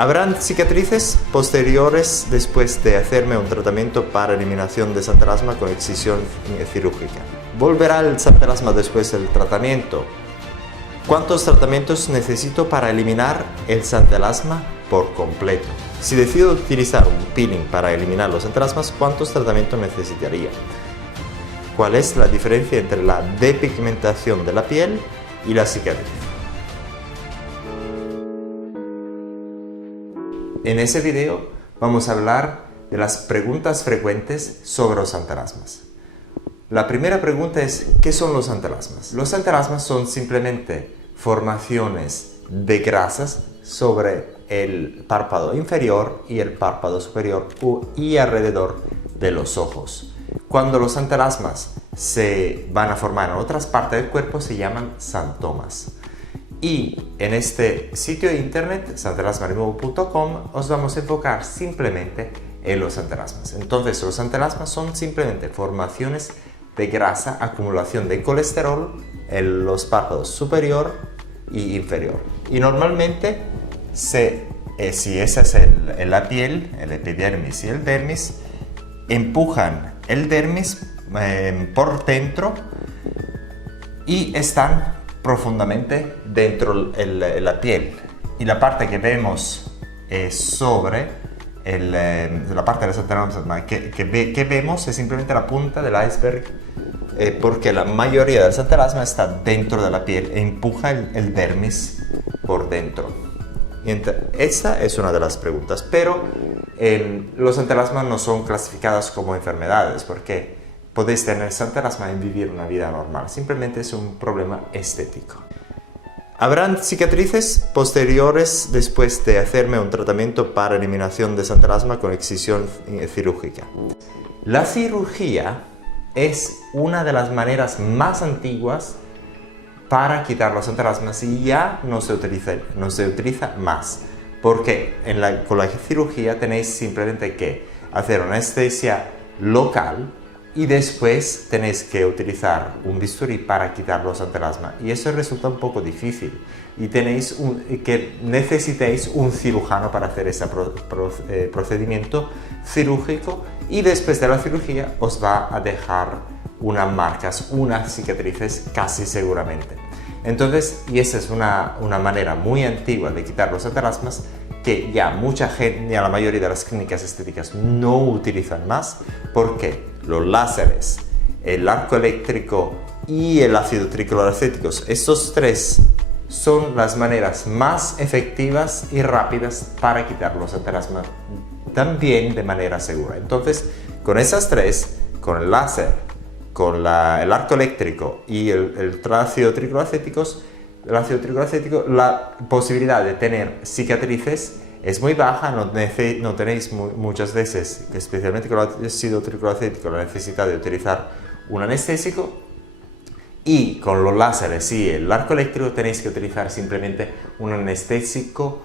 Habrán cicatrices posteriores después de hacerme un tratamiento para eliminación de santelasma con excisión cirúrgica. ¿Volverá el santelasma después del tratamiento? ¿Cuántos tratamientos necesito para eliminar el santelasma por completo? Si decido utilizar un peeling para eliminar los santelasmas, ¿cuántos tratamientos necesitaría? ¿Cuál es la diferencia entre la depigmentación de la piel y la cicatriz? En ese video vamos a hablar de las preguntas frecuentes sobre los santelasmas. La primera pregunta es, ¿qué son los santelasmas? Los santelasmas son simplemente formaciones de grasas sobre el párpado inferior y el párpado superior y alrededor de los ojos. Cuando los santelasmas se van a formar en otras partes del cuerpo se llaman santomas. Y en este sitio de internet, santelasmaremoval.com, os vamos a enfocar simplemente en los santelasmas. Entonces, los santelasmas son simplemente formaciones de grasa, acumulación de colesterol en los párpados superior y inferior. Y normalmente, si esa es la piel, el epidermis y el dermis, empujan el dermis por dentro y están profundamente dentro de la piel, y la parte que vemos sobre la parte del santelasma que vemos es simplemente la punta del iceberg, porque la mayoría del santelasma está dentro de la piel e empuja el dermis por dentro. Esta es una de las preguntas, pero los santelasmas no son clasificados como enfermedades, porque podéis tener santelasma y vivir una vida normal, simplemente es un problema estético. ¿Habrán cicatrices posteriores después de hacerme un tratamiento para eliminación de santelasma con excisión cirúrgica? La cirugía es una de las maneras más antiguas para quitar los santelasmas y ya no se utiliza más, porque con la cirugía tenéis simplemente que hacer una anestesia local y después tenéis que utilizar un bisturí para quitar los santelasmas, y eso resulta un poco difícil y necesitáis un cirujano para hacer ese procedimiento cirúrgico, y después de la cirugía os va a dejar unas marcas, unas cicatrices casi seguramente. Entonces, y esa es una manera muy antigua de quitar los santelasmas que ya mucha gente, ya la mayoría de las clínicas estéticas no utilizan más, porque los láseres, el arco eléctrico y el ácido tricloracético, estos tres son las maneras más efectivas y rápidas para quitar los santelasmas, también de manera segura. Entonces, con esas tres, con el láser, con el arco eléctrico y el ácido tricloracético, la posibilidad de tener cicatrices es muy baja. No tenéis muchas veces, especialmente con el ácido tricloracético, la necesidad de utilizar un anestésico, y con los láseres y el arco eléctrico tenéis que utilizar simplemente un anestésico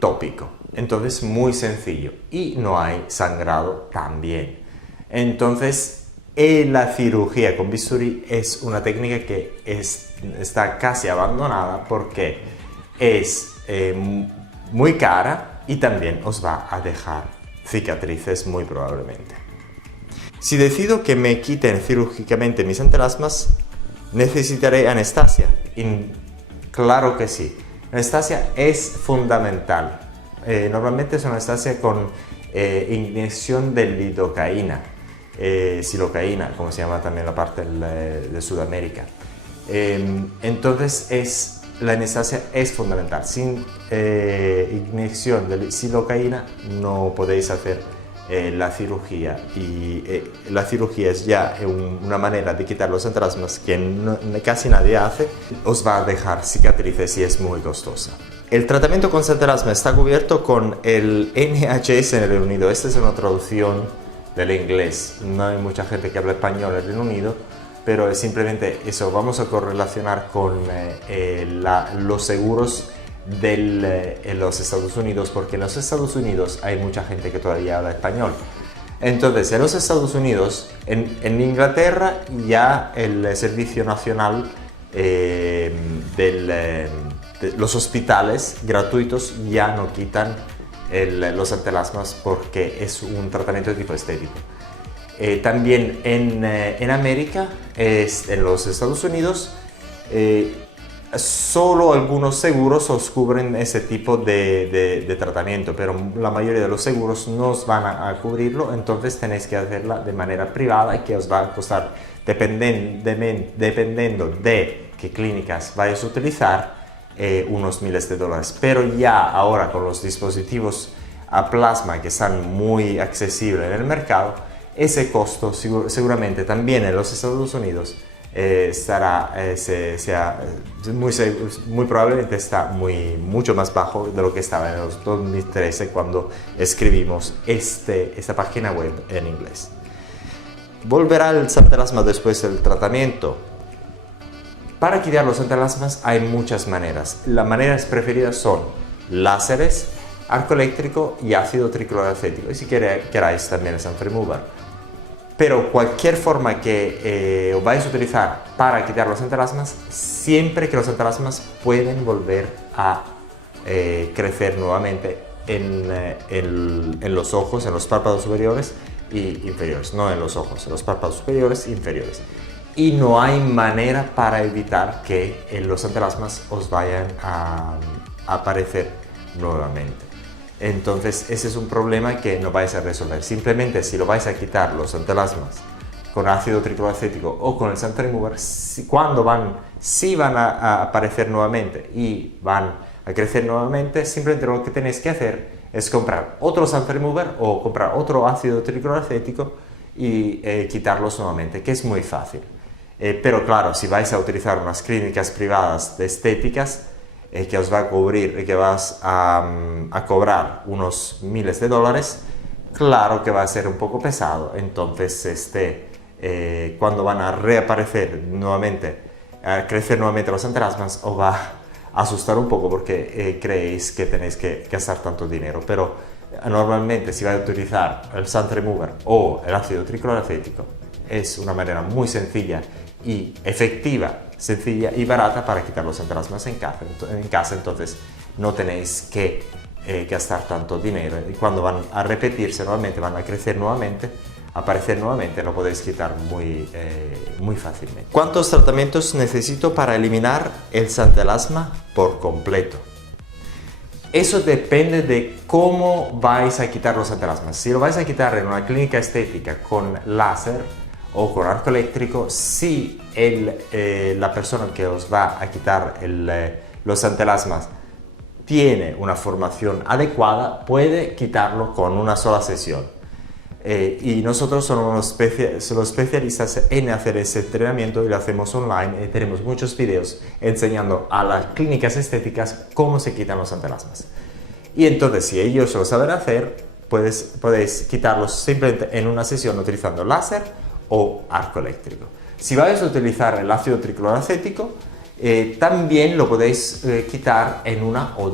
tópico. Entonces, muy sencillo, y no hay sangrado también. Entonces, la cirugía con bisturí es una técnica que está casi abandonada porque es muy cara y también os va a dejar cicatrices muy probablemente. Si decido que me quiten cirúrgicamente mis santelasmas, ¿necesitaré anestesia? Claro que sí. La anestesia es fundamental. Normalmente es una anestesia con inyección de lidocaína, silocaína, como se llama también la parte de Sudamérica. Entonces la anestesia es fundamental. Sin inyección de silocaína no podéis hacer la cirugía, y la cirugía es ya una manera de quitar los santelasmas que casi nadie hace. Os va a dejar cicatrices y es muy costosa. El tratamiento con santelasma está cubierto con el NHS en el Reino Unido. Esta es una traducción del inglés. No hay mucha gente que habla español en el Reino Unido, pero es simplemente eso. Vamos a correlacionar con los seguros en los Estados Unidos, porque en los Estados Unidos hay mucha gente que todavía habla español. Entonces, en los Estados Unidos, en Inglaterra, ya el Servicio Nacional los hospitales gratuitos ya no quitan los antelasmas porque es un tratamiento de tipo estético. También en América, en los Estados Unidos, solo algunos seguros os cubren ese tipo de tratamiento, pero la mayoría de los seguros no os van a cubrirlo, entonces tenéis que hacerla de manera privada, que os va a costar, dependiendo de qué clínicas vais a utilizar, unos miles de dólares. Pero ya ahora con los dispositivos a plasma que están muy accesibles en el mercado, ese costo seguramente también en los Estados Unidos estará, muy probablemente está mucho más bajo de lo que estaba en los 2013 cuando escribimos esta página web en inglés. ¿Volverá el antelasma después del tratamiento? Para quitar los antelasmas hay muchas maneras. Las maneras preferidas son láseres, arco eléctrico y ácido tricloracético. Y si queráis también el Sun Remover. Pero cualquier forma que os vais a utilizar para quitar los antelasmas, siempre que los antelasmas pueden volver a crecer nuevamente en los ojos, en los párpados superiores y inferiores. No en los ojos, en los párpados superiores e inferiores. Y no hay manera para evitar que los antelasmas os vayan a aparecer nuevamente. Entonces ese es un problema que no vais a resolver. Simplemente si lo vais a quitar los antelasmas con ácido tricloracético o con el Sun Remover, si van a aparecer nuevamente y van a crecer nuevamente, simplemente lo que tenéis que hacer es comprar otro Sun Remover o comprar otro ácido tricloracético y quitarlos nuevamente, que es muy fácil. Pero claro, si vais a utilizar unas clínicas privadas de estéticas que os va a cubrir, que vas a cobrar unos miles de dólares, claro que va a ser un poco pesado. Entonces cuando van a reaparecer nuevamente, a crecer nuevamente los antelasmas, os va a asustar un poco porque creéis que tenéis que gastar tanto dinero. Pero normalmente si vais a utilizar el Sun Remover o el ácido tricloracético, es una manera muy sencilla y efectiva, sencilla y barata para quitar los antelasmas en casa, entonces no tenéis que gastar tanto dinero, y cuando van a repetirse nuevamente, van a crecer nuevamente, aparecer nuevamente, lo podéis quitar muy fácilmente. ¿Cuántos tratamientos necesito para eliminar el antelasma por completo? Eso depende de cómo vais a quitar los antelasmas. Si lo vais a quitar en una clínica estética con láser o con arco eléctrico, si la persona que os va a quitar los antelasmas tiene una formación adecuada, puede quitarlo con una sola sesión. Y nosotros somos los especialistas en hacer ese entrenamiento y lo hacemos online. Tenemos muchos videos enseñando a las clínicas estéticas cómo se quitan los antelasmas. Y entonces, si ellos lo saben hacer, podéis quitarlos simplemente en una sesión utilizando láser o arco eléctrico. Si vais a utilizar el ácido tricloracético, también lo podéis quitar en uno o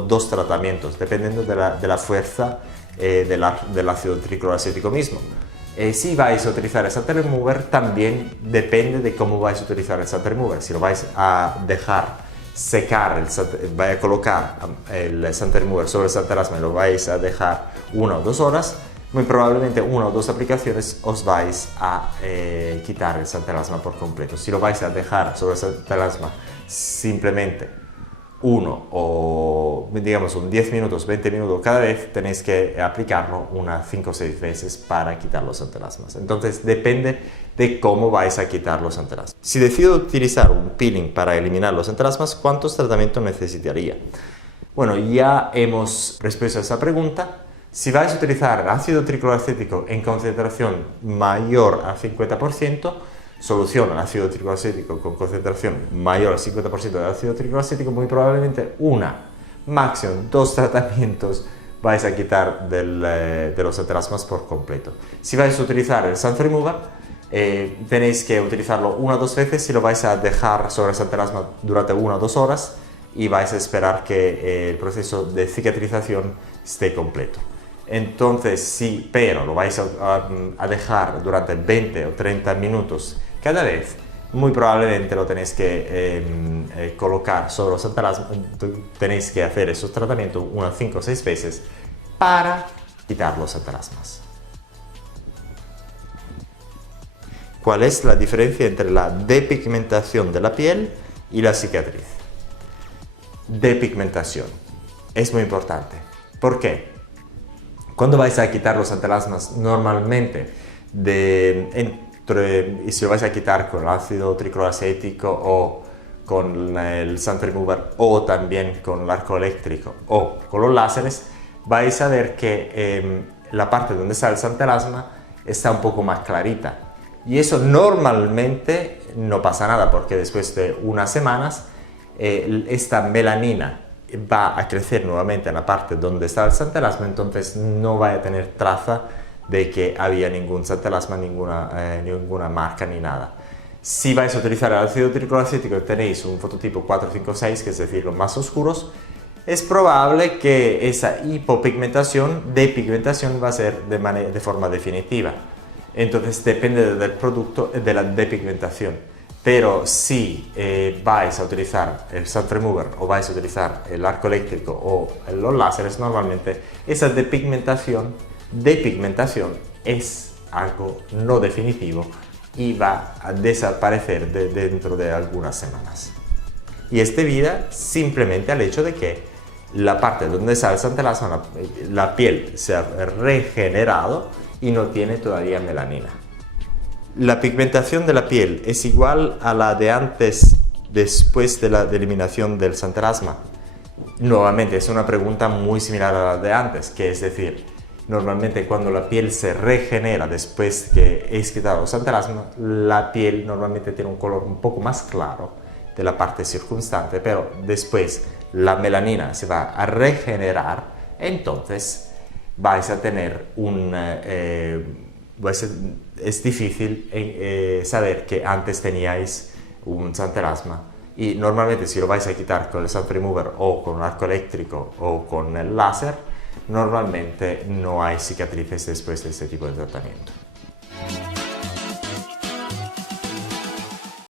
dos tratamientos, dependiendo de la fuerza del ácido tricloracético mismo. Si vais a utilizar el Sun Remover, también depende de cómo vais a utilizar el Sun Remover. Si lo vais a dejar secar, vais a colocar el Sun Remover sobre el antelasma y lo vais a dejar 1 o 2 horas, muy probablemente 1 o 2 aplicaciones os vais a quitar el antelasma por completo. Si lo vais a dejar sobre el antelasma simplemente 1 o digamos un 10 minutos, 20 minutos cada vez, tenéis que aplicarlo unas 5 o 6 veces para quitar los antelasmas. Entonces depende de cómo vais a quitar los antelasmas. Si decido utilizar un peeling para eliminar los antelasmas, ¿cuántos tratamientos necesitaría? Bueno, ya hemos respondido a esa pregunta. Si vais a utilizar ácido tricloracético en concentración mayor al 50%, solución al ácido tricloracético con concentración mayor al 50% de ácido tricloracético, muy probablemente máximo 2 tratamientos vais a quitar de los antelasmas por completo. Si vais a utilizar el Sun Remover, tenéis que utilizarlo 1 o 2 veces. Si lo vais a dejar sobre el antelasma durante 1 o 2 horas y vais a esperar que el proceso de cicatrización esté completo. Entonces, pero lo vais a dejar durante 20 o 30 minutos cada vez, muy probablemente lo tenéis que colocar sobre los antelasmas, tenéis que hacer esos tratamientos unas 5 o 6 veces para quitar los antelasmas. ¿Cuál es la diferencia entre la depigmentación de la piel y la cicatriz? Depigmentación es muy importante. ¿Por qué? Cuando vais a quitar los antelasmas, normalmente, y si lo vais a quitar con el ácido tricloracético o con el Sand Remover o también con el arco eléctrico o con los láseres, vais a ver que la parte donde está el antelasma está un poco más clarita. Y eso normalmente no pasa nada porque después de unas semanas esta melanina va a crecer nuevamente en la parte donde está el santelasma, entonces no va a tener traza de que había ningún santelasma, ninguna marca ni nada. Si vais a utilizar el ácido tricloracético y tenéis un fototipo 4, 5, 6, que es decir, los más oscuros, es probable que esa hipopigmentación, depigmentación, va a ser de forma definitiva. Entonces depende del producto de la depigmentación. Pero si vais a utilizar el Sand Remover o vais a utilizar el arco eléctrico o los láseres, normalmente esa depigmentación es algo no definitivo y va a desaparecer dentro de algunas semanas. Y es debida simplemente al hecho de que la parte donde sale el santelasma, la piel se ha regenerado y no tiene todavía melanina. ¿La pigmentación de la piel es igual a la de antes, después de la eliminación del santelasma? Nuevamente, es una pregunta muy similar a la de antes, que es decir, normalmente cuando la piel se regenera después que es quitado el santelasma, la piel normalmente tiene un color un poco más claro de la parte circunstante, pero después la melanina se va a regenerar, entonces vais a tener es difícil saber que antes teníais un santelasma, y normalmente si lo vais a quitar con el Sand Remover o con un arco eléctrico o con el láser, normalmente no hay cicatrices después de este tipo de tratamiento.